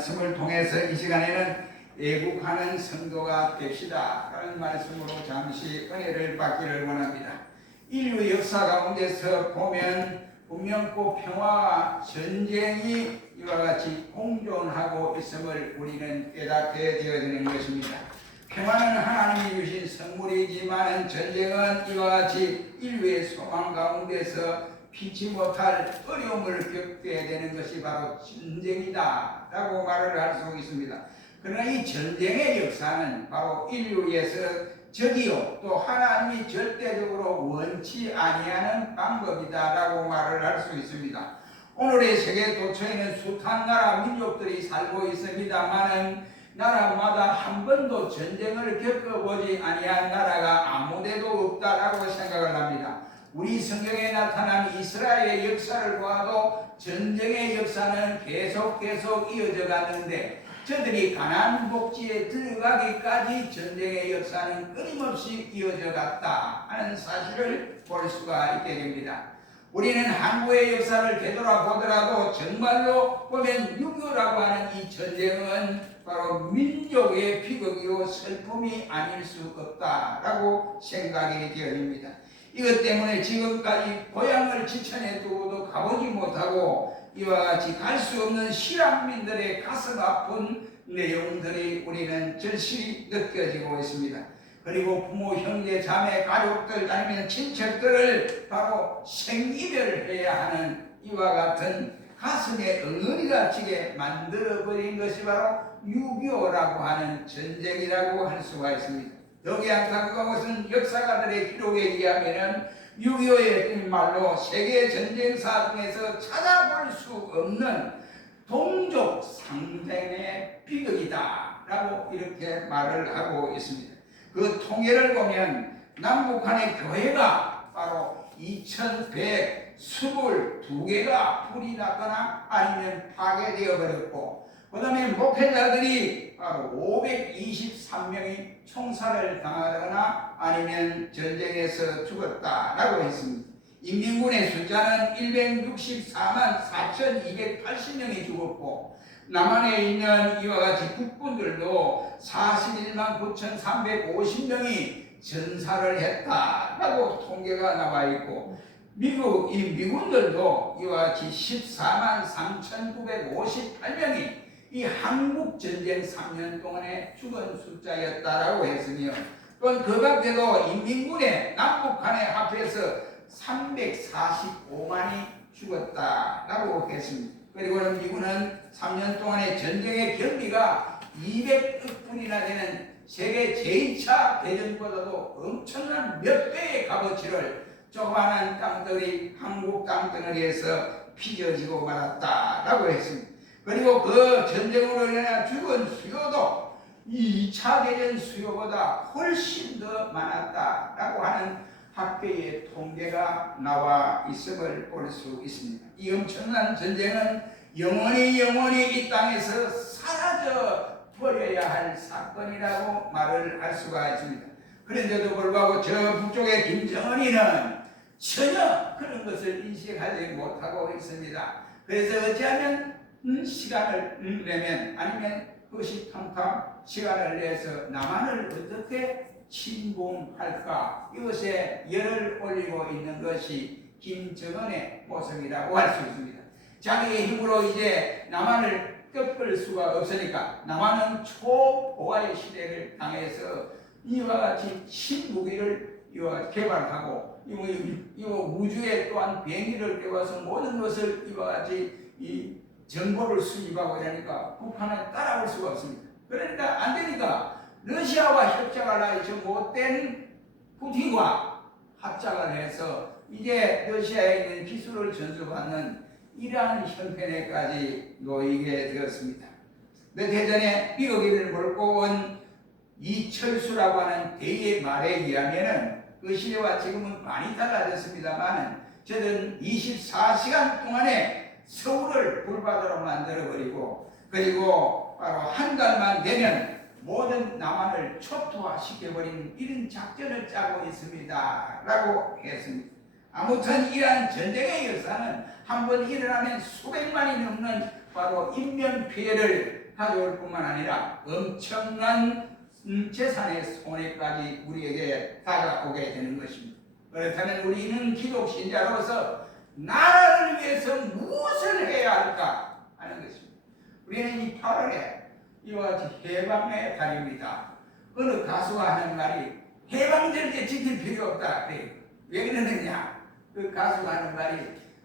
말씀을 통해서 이 시간에는 애국하는 성도가 됩시다 라는 말씀으로 잠시 은혜를 받기를 원합니다. 인류 역사 가운데서 보면 분명 꼭 평화와 전쟁이 이와 같이 공존하고 있음을 우리는 깨닫게 되어지는 것입니다. 평화는 하나님이 주신 선물이지만 전쟁은 이와 같이 인류의 소망 가운데서 피치 못할 어려움을 겪게 되는 것이 바로 전쟁이다 라고 말을 할 수 있습니다. 그러나 이 전쟁의 역사는 바로 인류에서 적이요 또 하나님이 절대적으로 원치 아니하는 방법이다 라고 말을 할 수 있습니다. 오늘의 세계 도처에는 숱한 나라 민족들이 살고 있습니다만은 나라마다 한 번도 전쟁을 겪어보지 아니한 나라가 아무데도 없다라고 생각을 합니다. 우리 성경에 나타난 이스라엘의 역사를 보아도 전쟁의 역사는 계속 이어져 갔는데 저들이 가나안 복지에 들어가기까지 전쟁의 역사는 끊임없이 이어져 갔다 하는 사실을 볼 수가 있게 됩니다. 우리는 한국의 역사를 되돌아보더라도 정말로 보면 6.25라고 하는 이 전쟁은 바로 민족의 비극이요 슬픔이 아닐 수 없다라고 생각이 되어집니다. 이것 때문에 지금까지 고향을 지천에 두고도 가보지 못하고 이와 같이 갈 수 없는 실향민들의 가슴 아픈 내용들이 우리는 절실히 느껴지고 있습니다. 그리고 부모, 형제, 자매, 가족들 아니면 친척들을 바로 생이별해야 하는 이와 같은 가슴에 엉덩이가 치게 만들어버린 것이 바로 6.25라고 하는 전쟁이라고 할 수가 있습니다. 여기 안타까운 것은 역사가들의 기록에 의하면 6.25의 말로 세계 전쟁사 중에서 찾아볼 수 없는 동족 상생의 비극이다 라고 이렇게 말을 하고 있습니다. 그 통계를 보면 남북한의 교회가 바로 2122개가 불이 났거나 아니면 파괴되어 버렸고 그 다음에 목회자들이 바로 523명이 총살을 당하거나 아니면 전쟁에서 죽었다라고 했습니다. 인민군의 숫자는 164만 4,280명이 죽었고 남한에 있는 이와 같이 국군들도 41만 9,350명이 전사를 했다라고 통계가 나와 있고 미군들도 이와 같이 14만 3,958명이 이 한국전쟁 3년 동안에 죽은 숫자였다라고 했으며 또한 그 밖에도 인민군의 남북한에 합해서 345만이 죽었다라고 했습니다. 그리고는 미군은 3년 동안의 전쟁의 경비가 200억 불이나 되는 세계 제2차 대전보다도 엄청난 몇 배의 값어치를 조그마한 땅덩어리 한국 땅덩어리에서 빚어지고 말았다라고 했습니다. 그리고 그 전쟁으로 인해 죽은 수요도 2차 대전 수요보다 훨씬 더 많았다라고 하는 학계의 통계가 나와 있음을 볼 수 있습니다. 이 엄청난 전쟁은 영원히 이 땅에서 사라져 버려야 할 사건이라고 말을 할 수가 있습니다. 그런데도 불구하고 저 북쪽의 김정은이는 전혀 그런 것을 인식하지 못하고 있습니다. 그래서 어찌하면 시간을 내면 아니면 허시탐탐 시간을 내서 남한을 어떻게 침공할까 이것에 열을 올리고 있는 것이 김정은의 모습이라고 할 수 있습니다. 자기의 힘으로 이제 남한을 꺾을 수가 없으니까 남한은 초보화의 시대를 당해서 이와 같이 신무기를 개발하고 우주에 또한 비행기를 떼와서 모든 것을 이와 같이 이 정보를 수집하고 하니까 북한에 따라올 수가 없습니다. 그러니까 안 되니까 러시아와 협작을 하지 못된 푸틴과 합작을 해서 이제 러시아에 있는 기술을 전수받는 이러한 형편에까지 놓이게 되었습니다. 몇 해 전에 미국인을 몰고 온 이철수라고 하는 대의 말에 의하면 그 시대와 지금은 많이 달라졌습니다만 저는 24시간 동안에 서울을 불바다로 만들어버리고 그리고 바로 한 달만 되면 모든 남한을 초토화시켜버리는 이런 작전을 짜고 있습니다 라고 했습니다. 아무튼 이러한 전쟁의 역사는 한번 일어나면 수백만이 넘는 바로 인명 피해를 가져올 뿐만 아니라 엄청난 재산의 손해까지 우리에게 다가오게 되는 것입니다. 그렇다면 우리는 기독 신자로서 나라를 위해서 무엇을 해야 할까 하는 것입니다. 우리는 이 8월에 이와 같이 해방의 달입니다. 어느 가수가 하는 말이 해방절개 지킬 필요 없다 그래요. 왜 그러느냐? 그 가수가 하는 말이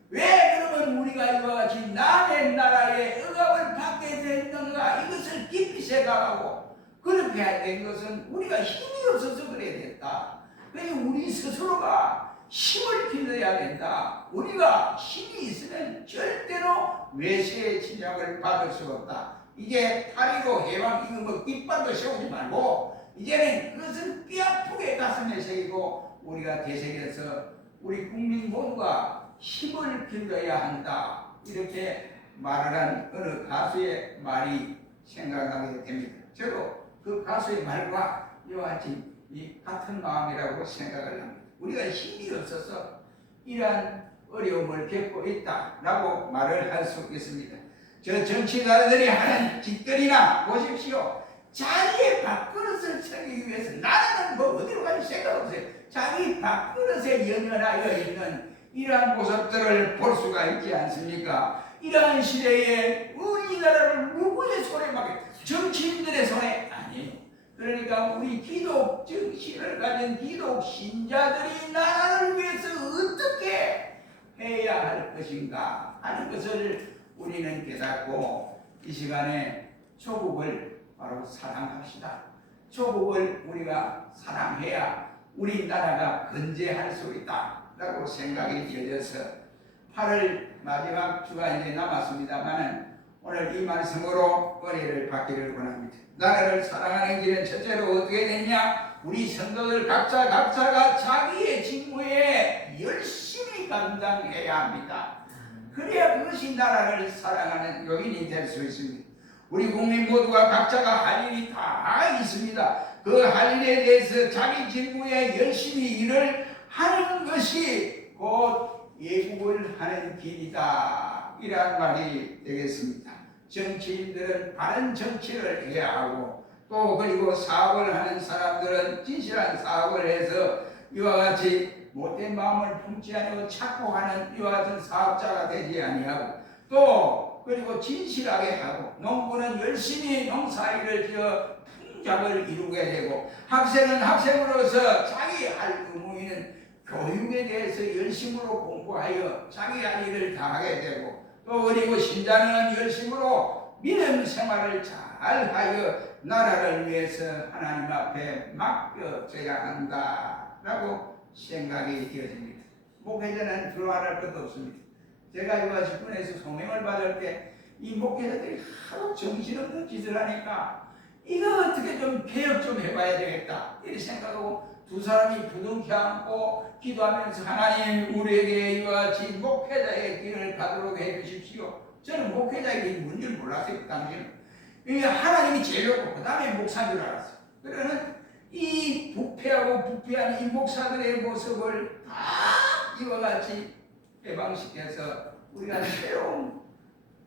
왜 그러면 우리가 이와 같이 남의 나라의 억압을 받게 됐는가 이것을 깊이 생각하고 그렇게 된 것은 우리가 힘이 없어서 그래야 됐다. 그래서 우리 스스로가 힘을 길러야 된다. 우리가 힘이 있으면 절대로 외세의 침략을 받을 수 없다. 이게 8.15 해방 이거 뭐 깃발도 세우지 말고 이제는 그것은 뼈아프게 가슴에 새기고 우리가 되새겨서 우리 국민 모두가 힘을 길러야 한다. 이렇게 말을 한 어느 가수의 말이 생각나게 됩니다. 저도 그 가수의 말과 이와 같이 같은 마음이라고 생각을 합니다. 우리가 힘이 없어서 이러한 어려움을 겪고 있다라고 말을 할 수 있습니다. 저 정치가들이 하는 짓거리나 보십시오. 자기의 밥그릇을 챙기기 위해서 나라는 뭐 어디로 가지 생각 없어요. 자기 밥그릇에 연연하여 있는 이러한 모습들을 볼 수가 있지 않습니까? 이러한 시대에 우리나라를 누구의 손에 맡겨? 정치인들의 손에 아니에요. 그러니까 우리 기독 정신을 가진 기독 신자들이 나라를 위해서 어떻게 해야 할 것인가 하는 것을 우리는 깨닫고 이 시간에 조국을 바로 사랑합시다. 조국을 우리가 사랑해야 우리나라가 건재할 수 있다라고 생각이 되어져서 8월 마지막 주가 이제 남았습니다만 오늘 이 말씀으로 은혜를 받기를 원합니다. 나라를 사랑하는 길은 첫째로 어떻게 되냐? 우리 성도들 각자가 자기의 직무에 열심히 감당해야 합니다. 그래야 그것이 나라를 사랑하는 요인이 될 수 있습니다. 우리 국민 모두가 각자가 할 일이 다 있습니다. 그 할 일에 대해서 자기 직무에 열심히 일을 하는 것이 곧 예국을 하는 길이다. 이런 말이 되겠습니다. 정치인들은 바른 정치를 해야 하고 또 그리고 사업을 하는 사람들은 진실한 사업을 해서 이와 같이 못된 마음을 품지 아니고 착복하는 이와 같은 사업자가 되지 아니하고 또 그리고 진실하게 하고 농부는 열심히 농사일을 지어 풍작을 이루게 되고 학생은 학생으로서 자기 할 의무는 교육에 대해서 열심으로 공부하여 자기 할 일을 다 하게 되고 또 그리고 신자는 열심으로 믿음 생활을 잘 하여 나라를 위해서 하나님 앞에 맡겨져야 한다라고 생각이 되어집니다. 목회자는 두려워할 것도 없습니다. 제가 이와 직분에서 소명을 받을 때 이 목회자들이 하도 정신없는 짓을 하니까 이거 어떻게 좀 개혁 좀 해봐야 되겠다 이렇게 생각하고 두 사람이 부둥켜 안고 기도하면서 하나님 우리에게 이와 같이 목회자의 길을 가도록 해주십시오. 저는 목회자의 길이 뭔지 몰랐어요. 그 당시에는 하나님이 제일 좋고 그 다음에 목사인 줄 알았어요. 그러는 이 부패한 이 목사들의 모습을 다 이와 같이 해방시켜서 우리가 새로운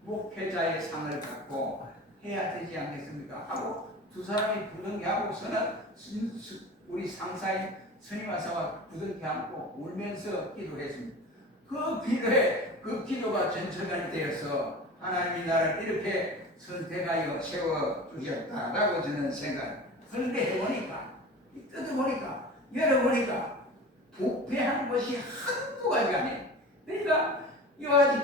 목회자의 상을 갖고 해야 되지 않겠습니까? 하고 두 사람이 부둥켜 하고서는 우리 상사인 스님하사와 부둥켜 안고 울면서 기도했습니다. 그 기도가 전철관이 되어서 하나님이 나를 이렇게 선택하여 세워주셨다라고 저는 생각합니다. 그런데 해보니까 뜯어보니까 열어보니까 부패한 것이 한두 가지가 아니에요. 그러니까 이와 같이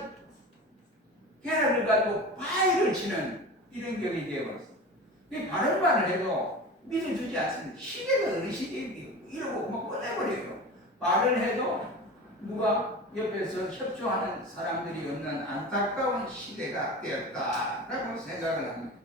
계란을 가지고 파이를 치는 이런 격이 되어버렸어요. 바른 말을 해도 믿어주지 않습니다. 시대가 어느 시대인데요. 이러고 막 꺼내버려요. 말을 해도 누가 옆에서 협조하는 사람들이 없는 안타까운 시대가 되었다라고 생각을 합니다.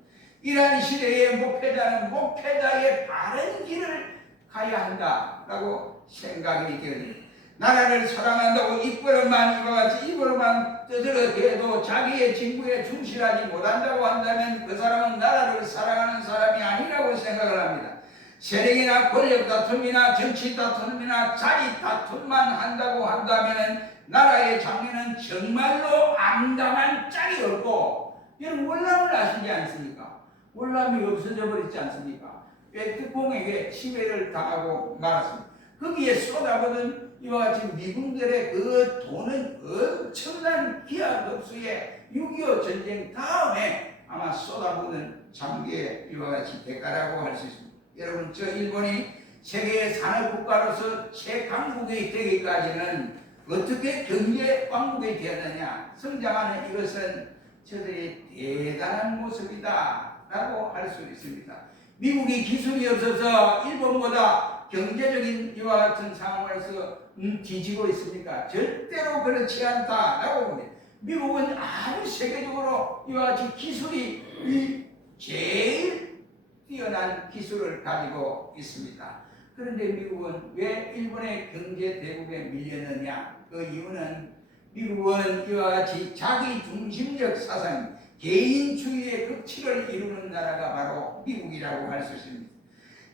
이러한 시대의 목회자는 목회자의 바른 길을 가야 한다라고 생각이 되어집니다. 나라를 사랑한다고 입으로만 이와 같이 입으로만 떠들어 대도 자기의 직무에 충실하지 못한다고 한다면 그 사람은 나라를 사랑하는 사람이 아니라고 생각을 합니다. 세력이나 권력 다툼이나 정치 다툼이나 자리 다툼만 한다고 한다면 나라의 장래는 정말로 암담한 짝이 없고 여러분 월남을 아시지 않습니까? 월남이 없어져 버렸지 않습니까? 백두공에게 침해를 당하고 말았습니다. 거기에 쏟아부은 이와 같이 미군들의 그 돈은 엄청난 기하급수의 6.25 전쟁 다음에 아마 쏟아부은 장기의 이와 같이 대가라고 할 수 있습니다. 여러분, 저 일본이 세계의 산업국가로서 최강국이 되기까지는 어떻게 경제 왕국이 되었느냐, 성장하는 이것은 저들의 대단한 모습이다 라고 할 수 있습니다. 미국이 기술이 없어서 일본보다 경제적인 이와 같은 상황에서 뒤지고 있습니까? 절대로 그렇지 않다라고 봅니다. 미국은 아주 세계적으로 이와 같이 기술이 제일 뛰어난 기술을 가지고 있습니다. 그런데 미국은 왜 일본의 경제 대국에 밀렸느냐? 그 이유는 미국은 이와 같이 자기 중심적 사상, 개인주의의 극치를 이루는 나라가 바로 미국이라고 할 수 있습니다.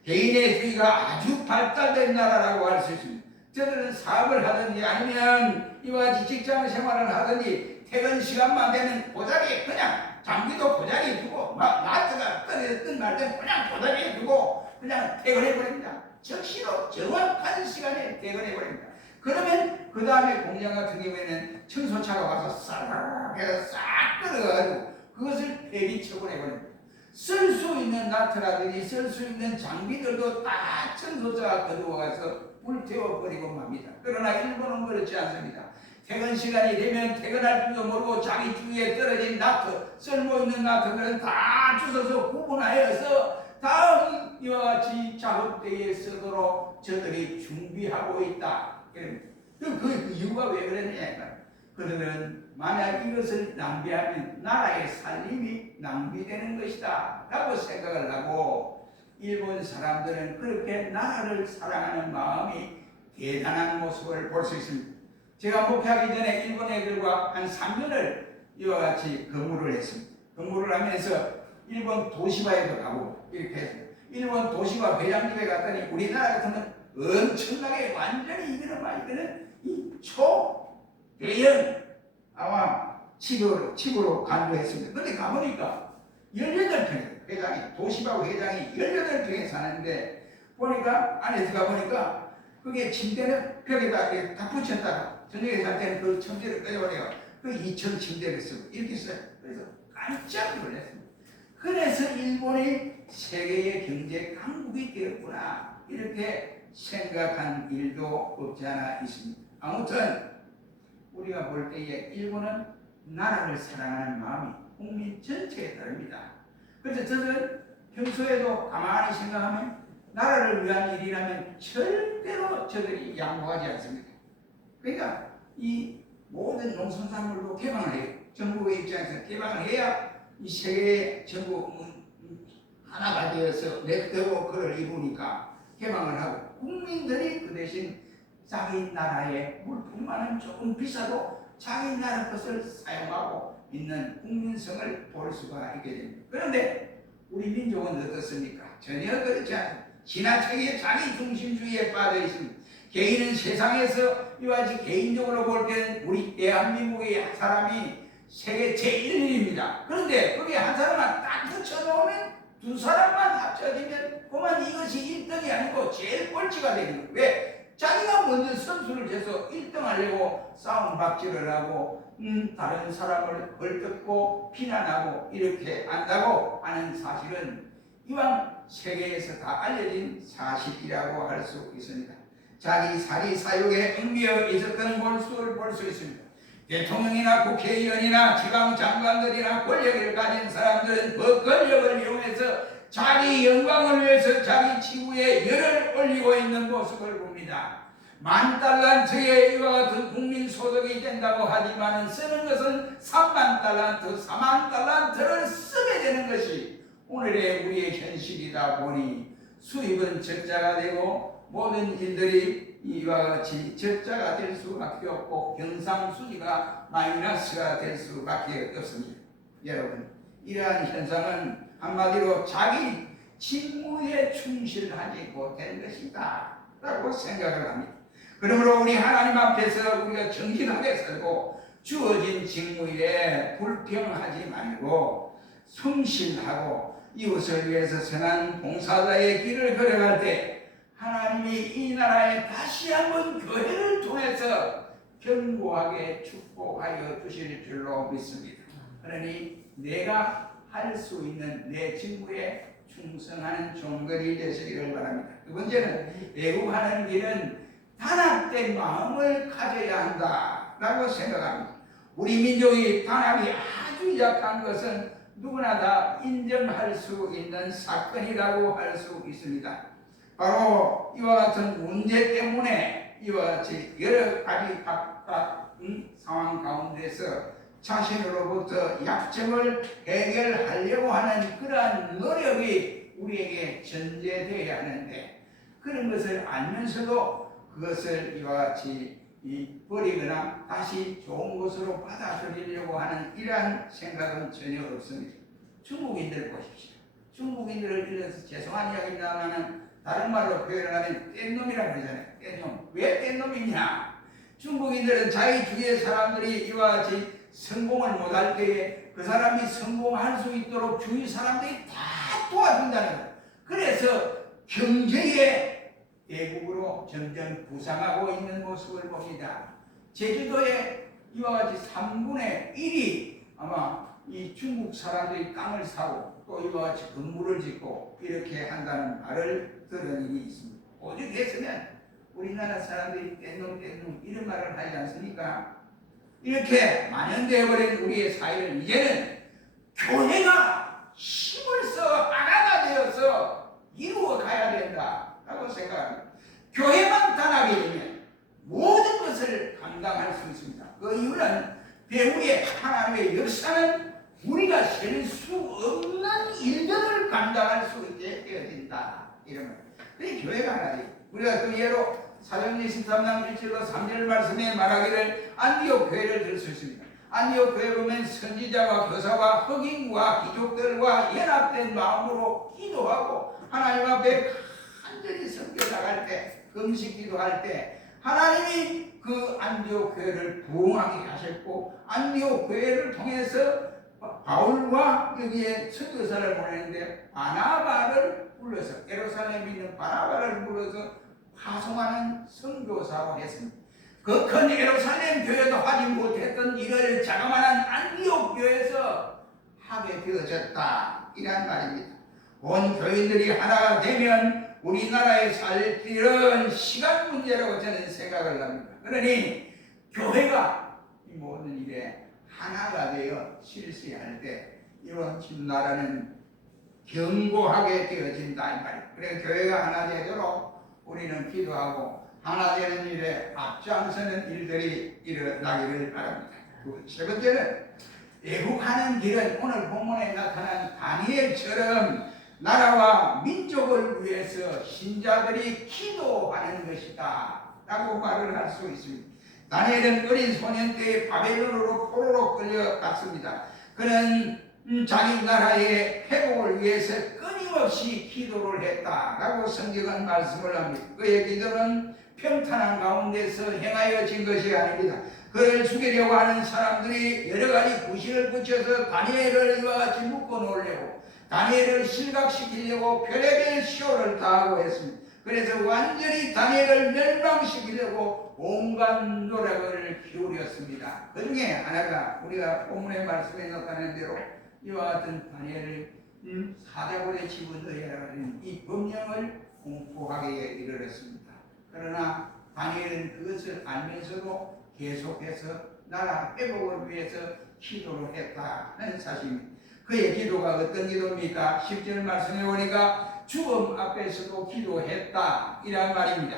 개인주의가 아주 발달된 나라라고 할 수 있습니다. 저들은 사업을 하든지 아니면 이와 같이 직장 생활을 하든지 퇴근 시간만 되면 고자리에 그냥 장비도 고자리에 두고 나트가 떨어졌든 말든 그냥 고자리에 두고 그냥 퇴근해버립니다. 적시로 정확한 시간에 퇴근해버립니다. 그러면 그 다음에 공장 같은 경우에는 청소차가 와서 싹 해서 싹 끌어가지고 그것을 폐기 처분해버립니다. 쓸 수 있는 나트라든지 쓸 수 있는 장비들도 다 청소차가 가져와서 불태워버리고 맙니다. 그러나 일본은 그렇지 않습니다. 퇴근 시간이 되면 퇴근할 줄도 모르고 자기 주위에 떨어진 나트, 쓸모있는 나트들은 다 주워서 구분하여서 다음 이와 같이 작업대에 쓰도록 저들이 준비하고 있다. 그 이유가 왜 그러느냐? 그들은 만약 이것을 낭비하면 나라의 살림이 낭비되는 것이다 라고 생각을 하고, 일본 사람들은 그렇게 나라를 사랑하는 마음이 대단한 모습을 볼 수 있습니다. 제가 목회하기 전에 일본 애들과 한 3년을 이와 같이 근무를 했습니다. 근무를 하면서 일본 도시바에도 가고 이렇게 했습니다. 일본 도시바 회장집에 갔더니 우리나라 같으면 엄청나게 완전히 이거는 이 초대형 아마 칩으로 간주했습니다. 그런데 가보니까 18평 회장이, 도시바 회장이 18평에 사는데 보니까 안에 들어가 보니까 그게 침대는 벽에다 이렇게 다 붙였다가 저녁에 잘 때는 그 침대를 빼버려요. 그 2천 침대를 쓰고 이렇게 써요. 그래서 깜짝 놀랐습니다. 그래서 일본이 세계의 경제 강국이 되었구나 이렇게 생각한 일도 없지 않아 있습니다. 아무튼 우리가 볼 때에 일본은 나라를 사랑하는 마음이 국민 전체에 따릅니다. 그래서 저는 평소에도 가만히 생각하면 나라를 위한 일이라면 절대로 저들이 양보하지 않습니다. 그러니까 이 모든 농산물도 개방을 해요. 정부의 입장에서 개방을 해야 이 세계의 전부 하나가 되어서 네트워크를 이루니까 개방을 하고, 국민들이 그 대신 자기 나라의 물품만은 조금 비싸도 자기 나라 것을 사용하고 있는 국민성을 볼 수가 있게 됩니다. 그런데 우리 민족은 어떻습니까? 전혀 그렇지 않습니다. 지나치게 자기 중심주의에 빠져 있습니다. 개인은 세상에서 이와 같이 개인적으로 볼 때는 우리 대한민국의 사람이 세계 제1위입니다. 그런데 거기에 한 사람만 딱 붙여놓으면 두 사람만 합쳐지면 그만 이것이 1등이 아니고 제일 꼴찌가 되는 거예요. 왜? 자기가 먼저 선수를 재서 1등 하려고 싸움 박질을 하고 다른 사람을 걸뜯고 비난하고 이렇게 한다고 하는 사실은 이왕 세계에서 다 알려진 사실이라고 할 수 있습니다. 자기 사리 사욕에 얽매여 있었던 모습을 볼 수 있습니다. 대통령이나 국회의원이나 지방장관들이나 권력을 가진 사람들은 그 권력을 이용해서 자기 영광을 위해서 자기 지구에 열을 올리고 있는 모습을 봅니다. 10,000달란트의 이와 같은 국민 소득이 된다고 하지만 쓰는 것은 30,000달란트, 40,000달란트를 쓰게 되는 것이 오늘의 우리의 현실이다 보니 수입은 적자가 되고 모든 일들이 이와 같이 적자가 될 수밖에 없고 경상수지가 마이너스가 될 수밖에 없습니다. 여러분, 이러한 현상은 한마디로 자기 직무에 충실하지 못한 것이다 라고 생각을 합니다. 그러므로 우리 하나님 앞에서 우리가 정직하게 살고 주어진 직무에 불평하지 말고 성실하고 이웃을 위해서 선한 봉사자의 길을 걸어갈 때 하나님이 이 나라에 다시 한번 교회를 통해서 견고하게 축복하여 주실 줄로 믿습니다. 그러니 내가 할 수 있는 내 직무에 충성하는 종들이 되시기를 바랍니다. 두 번째는 애국하는 길은 단합된 마음을 가져야 한다라고 생각합니다. 우리 민족이 단합이 아주 약한 것은 누구나 다 인정할 수 있는 사건이라고 할 수 있습니다. 바로 이와 같은 문제 때문에 이와 같이 여러 가지 각각 상황 가운데서 자신으로부터 약점을 해결하려고 하는 그러한 노력이 우리에게 전제되어야 하는데 그런 것을 알면서도 그것을 이와 같이 버리거나 다시 좋은 것으로 받아들이려고 하는 이러한 생각은 전혀 없습니다. 중국인들 보십시오. 중국인들을 빌려서 죄송한 이야기입니다만 다른 말로 표현하면 뗀놈이라고 그러잖아요. 뗀놈. 왜 뗀놈이냐? 중국인들은 자기 주위의 사람들이 이와 같이 성공을 못할 때에 그 사람이 성공할 수 있도록 주위 사람들이 다 도와준다는 거예요. 그래서 경제의 애국으로 점점 부상하고 있는 모습을 봅니다. 제주도에 이와 같이 3분의 1이 아마 이 중국 사람들이 땅을 사고 또 이와 같이 건물을 짓고 이렇게 한다는 말을 들은 일이 있습니다. 오죽했으면 우리나라 사람들이 뗀놈 이런 말을 하지 않습니까? 이렇게 만연되어버린 우리의 사회를 이제는 교회가 힘을 써 하나가 되어서 이루어 가야 된다라고 생각합니다. 교회만 단합이 되면 모든 것을 감당할 수 있습니다. 그 이유는 배후의 하나님의 역사는 우리가 셀 수 없는 일들을 감당할 수 있게 되어진다. 이런 거예요. 교회가 하나지. 우리가 그 예로 사도행전 13장 1절로 3절 말씀에 말하기를 안디옥 교회를 들 수 있습니다. 안디옥 교회 보면 선지자와 교사와 흑인과 귀족들과 연합된 마음으로 기도하고 하나님 앞에 간절히 섬겨 나갈 때 금식 기도할 때 하나님이 그 안디옥 교회를 부흥하게 하셨고 안디옥 교회를 통해서 바울과 여기에 선교사를 보내는데 바나바를 불러서 예루살렘에 있는 바나바를 불러서 파송하는 선교사로 했습니다. 그 큰 예루살렘 교회도 하지 못했던 일을 자그마한 안디옥 교회에서 하게 되어졌다. 이란 말입니다. 온 교인들이 하나가 되면 우리나라에 살 길은 시간 문제라고 저는 생각을 합니다. 그러니 교회가 이 모든 일에 하나가 되어 실시할 때 이런 나라는 견고하게 되어진다. 이 말이에요. 그래서 교회가 하나 되도록 우리는 기도하고 하나 되는 일에 앞장서는 일들이 일어나기를 바랍니다. 세 번째는 애국하는 길은 오늘 본문에 나타난 다니엘처럼 나라와 민족을 위해서 신자들이 기도하는 것이다 라고 말을 할 수 있습니다. 다니엘은 어린 소년 때에 바벨론으로 포로로 끌려갔습니다. 그는 자기 나라의 회복을 위해서 끊임없이 기도를 했다라고 성경은 말씀을 합니다. 그의 기도는 평탄한 가운데서 행하여진 것이 아닙니다. 그를 죽이려고 하는 사람들이 여러 가지 구실을 붙여서 다니엘을 이와 같이 묶어 놓으려고 다니엘을 실각시키려고 별의별 시호를 다하고 했습니다. 그래서 완전히 다니엘을 멸망시키려고 온갖 노력을 기울였습니다. 그 중에 하나가 우리가 본문의 말씀에 나타낸 대로 이와 같은 다니엘을 사자굴에 집어넣어야 하는 이 법령을 공포하게 이르렀습니다. 그러나 다니엘은 그것을 알면서도 계속해서 나라 회복을 위해서 기도를 했다는 사실입니다. 그의 기도가 어떤 기도입니까? 10절 말씀해 보니까 죽음 앞에서도 기도했다 이란 말입니다.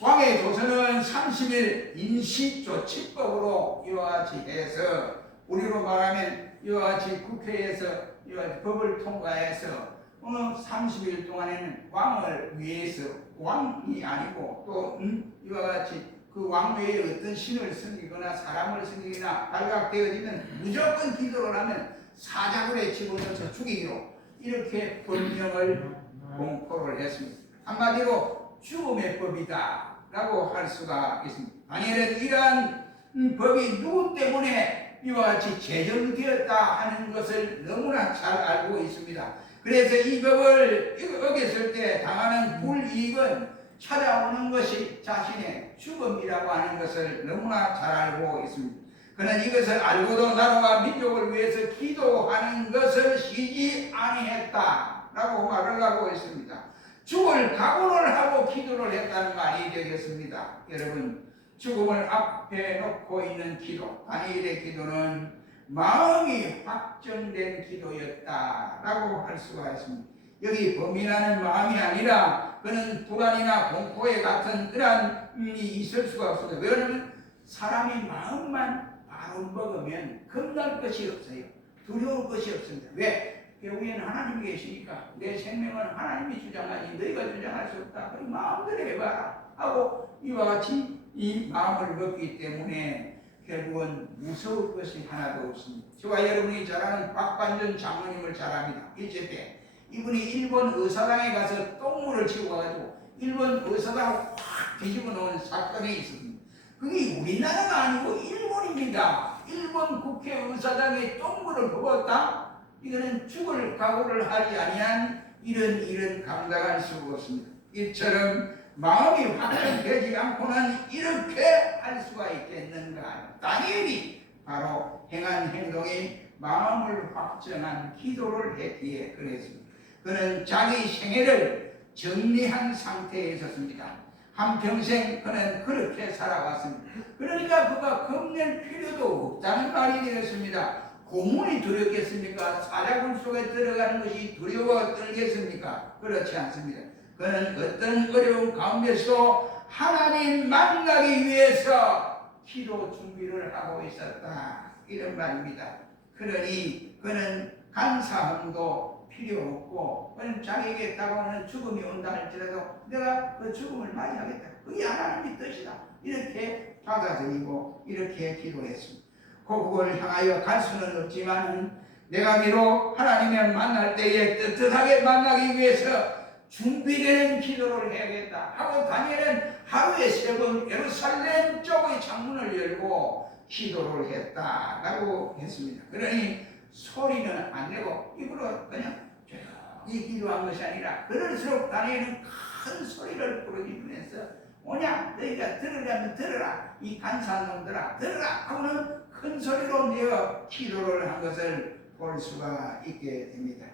왕의 조서는 30일 인시조치법으로 이와 같이 해서 우리로 말하면 이와 같이 국회에서 이와 같이 법을 통과해서 30일 동안에는 왕을 위해서 왕이 아니고 또 이와 같이 그 왕 외에 어떤 신을 섬기거나 사람을 섬기거나 발각되어지면 무조건 기도를 하면 사자굴에 집어넣어서 죽이기로 이렇게 법령을 공포를 했습니다. 한마디로 죽음의 법이다 라고 할 수가 있습니다. 다니엘은 이러한 법이 누구 때문에 이와 같이 제정되었다 하는 것을 너무나 잘 알고 있습니다. 그래서 이 법을 어겼을 때 당하는 불이익은 찾아오는 것이 자신의 죽음이라고 하는 것을 너무나 잘 알고 있습니다. 그는 이것을 알고도 나라와 민족을 위해서 기도하는 것을 쉬지 아니했다라고 말을 하고 있습니다. 죽을 각오를 하고 기도를 했다는 말이 되겠습니다. 여러분, 죽음을 앞에 놓고 있는 기도, 다니엘의 기도는 마음이 확정된 기도였다라고 할 수가 있습니다. 여기 범인하는 마음이 아니라 그는 불안이나 공포에 같은 그러한 있을 수가 없습니다. 왜냐하면 사람이 마음만 바로 먹으면 겁날 것이 없어요. 두려울 것이 없습니다. 왜? 결국에는 하나님이 계시니까 내 생명은 하나님이 주장하니 너희가 주장할 수 없다. 그럼 마음대로 해봐라 하고 이와 같이 이 마음을 먹기 때문에 결국은 무서울 것이 하나도 없습니다. 저와 여러분이 잘 아는 박관전 장로님을 잘 압니다. 일제 때 이분이 일본 의사당에 가서 똥물을 치고 가지고 일본 의사당을 확 뒤집어 놓은 사건이 있습니다. 그게 우리나라가 아니고 일본입니다. 일본 국회의사당에 똥물을 먹었다? 이거는 죽을 각오를 하지 아니한 이런 감당할 수가 없습니다. 이처럼 마음이 확정되지 않고는 이렇게 할 수가 있겠는가? 다니엘이 바로 행한 행동이 마음을 확정한 기도를 했기에 그랬습니다. 그는 자기 생애를 정리한 상태에 있었습니다. 한평생 그는 그렇게 살아왔습니다. 그러니까 그가 겁낼 필요도 없다는 말이 되었습니다. 고문이 두렵겠습니까? 사자굴 속에 들어가는 것이 두려워 떨겠습니까? 그렇지 않습니다. 그는 어떤 어려운 가운데서 하나님 만나기 위해서 기도 준비를 하고 있었다. 이런 말입니다. 그러니 그는 간사함도 필요 없고 그는 자기에게 다가오는 죽음이 온다 할지라도 내가 그 죽음을 맞이하겠다. 그게 하나님의 뜻이다. 이렇게 받아들이고 이렇게 기도했습니다. 고국을 향하여 갈 수는 없지만 내가 비록 하나님을 만날 때에 뜨뜻하게 만나기 위해서 준비되는 기도를 해야겠다 하고 다니엘은 하루에 3번 예루살렘 쪽의 창문을 열고 기도를 했다라고 했습니다. 그러니 소리는 안 내고 입으로 그냥 조용히 기도한 것이 아니라 그럴수록 다니엘은 큰 소리를 부르짖으면서 오냐 너희가 들으려면 들으라 이 간사한 놈들아 들으라 하고는 큰 소리로 내어 기도를 한 것을 볼 수가 있게 됩니다.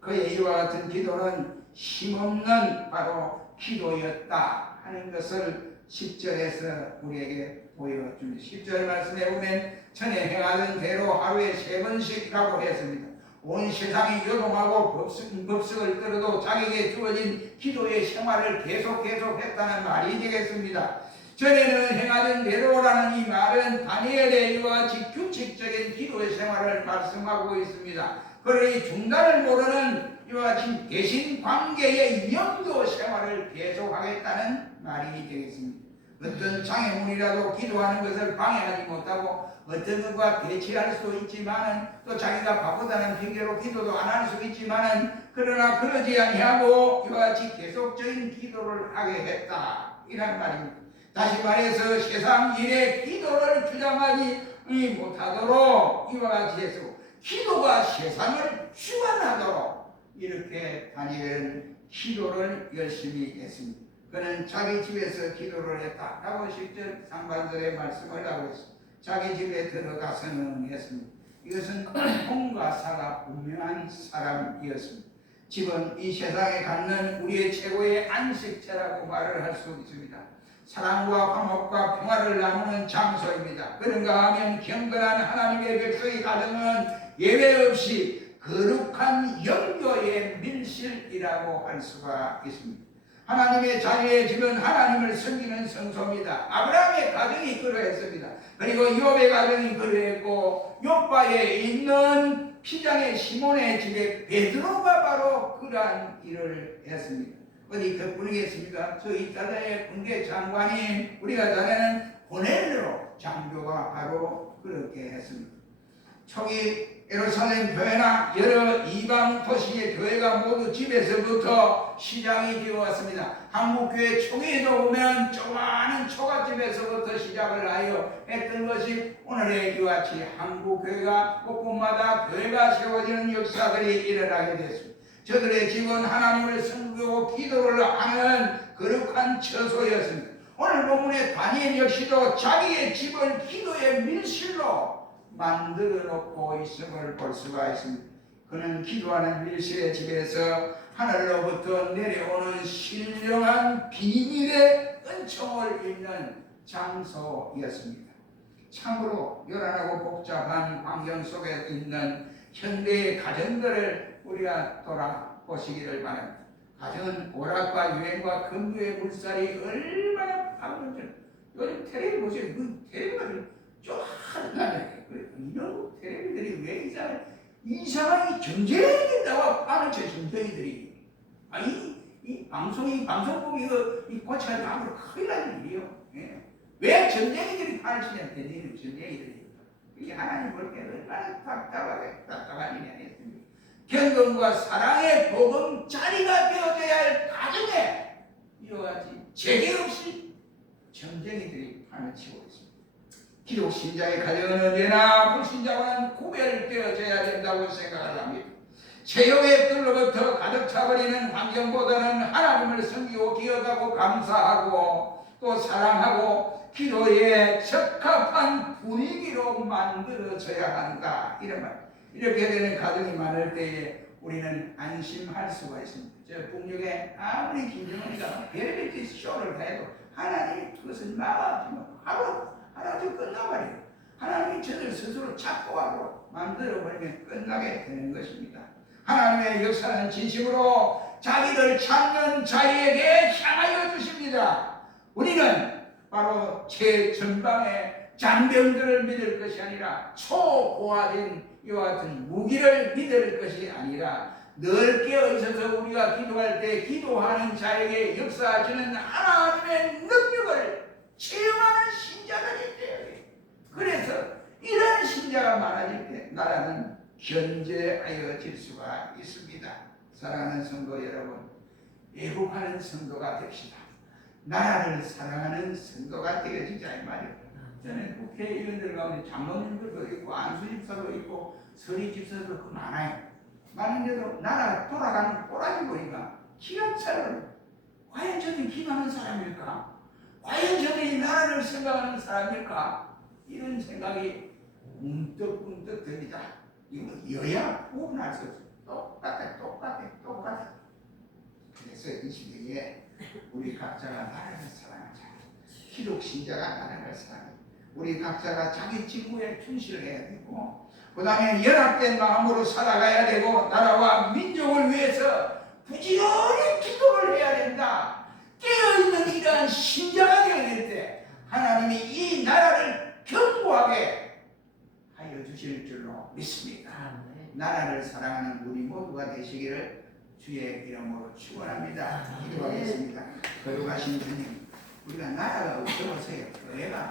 그의 이와 같은 기도는 힘없는 바로 기도였다 하는 것을 10절에서 우리에게 보여줍니다. 10절 말씀에 보면 전에 행하던 대로 하루에 3번씩이라고 했습니다. 온 세상이 요동하고 법석을 떨어도 자기에게 주어진 기도의 생활을 계속했다는 말이 되겠습니다. 전에는 행하던 대로라는 이 말은 다니엘의 이와 같이 규칙적인 기도의 생활을 말씀하고 있습니다. 그러니 중단을 모르는 이와 같이 대신 관계의 영도 생활을 계속하겠다는 말이 되겠습니다. 어떤 장애물이라도 기도하는 것을 방해하지 못하고 어떤 것과 대치할 수 있지만은 또 자기가 바쁘다는 핑계로 기도도 안 할 수 있지만은 그러나 그러지 아니하고 이와 같이 계속적인 기도를 하게 했다 이란 말입니다. 다시 말해서 세상 일에 기도를 주장하지 못하도록 이와 같이 해서 기도가 세상을 주관하도록 이렇게 다니엘은 기도를 열심히 했습니다. 그는 자기 집에서 기도를 했다 하고 10절 상반절에 말씀을 하고 있습니다. 자기 집에 들어가서는 했습니다. 이것은 통과사가 분명한 사람이었습니다. 집은 이 세상에 갖는 우리의 최고의 안식처라고 말을 할 수 있습니다. 사랑과 화목과 평화를 나누는 장소입니다. 그런가 하면 경건한 하나님의 백성의 가정은 예외 없이 거룩한 영교의 밀실이라고 할 수가 있습니다. 하나님의 자녀의 집은 하나님을 섬기는 성소입니다. 아브라함의 가정이 그러했습니다. 그리고 욥의 가정이 그러했고 욥바에 있는 피장의 시몬의 집에 베드로가 바로 그러한 일을 했습니다. 어디 그뿐이겠습니까? 저 이탈리아의 군대 장관인 우리가 잘 아는 고넬료 장교가 바로 그렇게 했습니다. 초기 예루살렘 교회나 여러 이방 도시의 교회가 모두 집에서부터 시작이 되어왔습니다. 한국교회 초기에도 보면 조그마한 초가집에서부터 시작을 하여 했던 것이 오늘의 이와 같이 한국교회가 곳곳마다 교회가 세워지는 역사들이 일어나게 됐습니다. 저들의 집은 하나님을 섬기고 기도를 하는 거룩한 처소였습니다. 오늘 본문의 다니엘 역시도 자기의 집을 기도의 밀실로 만들어 놓고 있음을 볼 수가 있습니다. 그는 기도하는 밀실의 집에서 하늘로부터 내려오는 신령한 비밀의 은총을 읽는 장소였습니다. 참으로 요란하고 복잡한 환경 속에 있는 현대의 가정들을 우리가 돌아보시기를 바랍니다. 가정은 오락과 유행과 금주의 물살이 얼마나 파고들죠. 요즘 텔레비 보세요. 그 텔레비를 쫓아다녀요. 이런 텔레비들이 왜 이상하게 경쟁이 나와 빠는 저 경쟁이들이. 아니, 이 방송국이 이 고쳐야 앞으로 큰일 나는 일이요. 예. 왜 전쟁이들이 판을 치냐, 전쟁이들이. 이게 하나님 볼 때 얼마나 답답한 일이 아니었습니까? 경건과 사랑의 복음 자리가 되어져야 할 가정에 이와 같이 재개 없이 전쟁이들이 판을 치고 있습니다. 기독 신자의 가정은 언제나 불신자와는 구별되어져야 된다고 생각을 합니다. 세욕의 뜰로부터 가득 차버리는 환경보다는 하나님을 섬기고 기억하고 감사하고 또 사랑하고 기도에 적합한 분위기로 만들어져야 한다. 이런 말. 이렇게 되는 가정이 많을 때에 우리는 안심할 수가 있습니다. 저 북녘에 아무리 김정은이가 별빛 쇼를 해도 하나님이 그것을 막아주면 하루 끝나버려요. 하나님이 저들 스스로 착고하고 만들어버리면 끝나게 되는 것입니다. 하나님의 역사는 진심으로 자기를 찾는 자에게 향하여 주십니다. 우리는 바로 최전방의 장병들을 믿을 것이 아니라 초고화된 이와 같은 무기를 믿을 것이 아니라 넓게 있어서 우리가 기도할 때 기도하는 자에게 역사하시는 하나님의 능력을 체험하는 신자들이 되어야 돼요. 그래서 이런 신자가 많아질 때 나라는 견제하여질 수가 있습니다. 사랑하는 성도 여러분, 애국하는 성도가 됩시다. 나라를 사랑하는 성도가 되어지자 이 말이에요. 저는 국회의원들 가운데 장로님들도 있고 안수 집사도 있고 서리 집사도 그 많아요. 많은데도 나라 돌아가는 꼬라지 보니까 기가 차요. 과연 저들이 기도하는 사람일까? 과연 저들이 나라를 생각하는 사람일까? 이런 생각이 문득문득 듭니다. 이건 여야 구분할 수 없어요. 똑같아. 그래서 이 시대에 우리 각자가 나라를 사랑하자. 기독 신자가 나라를 사랑하자. 우리 각자가 자기 직무에 충실을 해야 되고 그 다음에 연합된 마음으로 살아가야 되고 나라와 민족을 위해서 부지런히 기도를 해야 된다. 깨어있는 이러한 신자가 되어야 될 때 하나님이 이 나라를 견고하게 하여 주실 줄로 믿습니다. 나라를 사랑하는 우리 모두가 되시기를 주의 이름으로 축원합니다. 기도하겠습니다. 거룩하신 주님, 우리가 나라가 없어서요. 교회가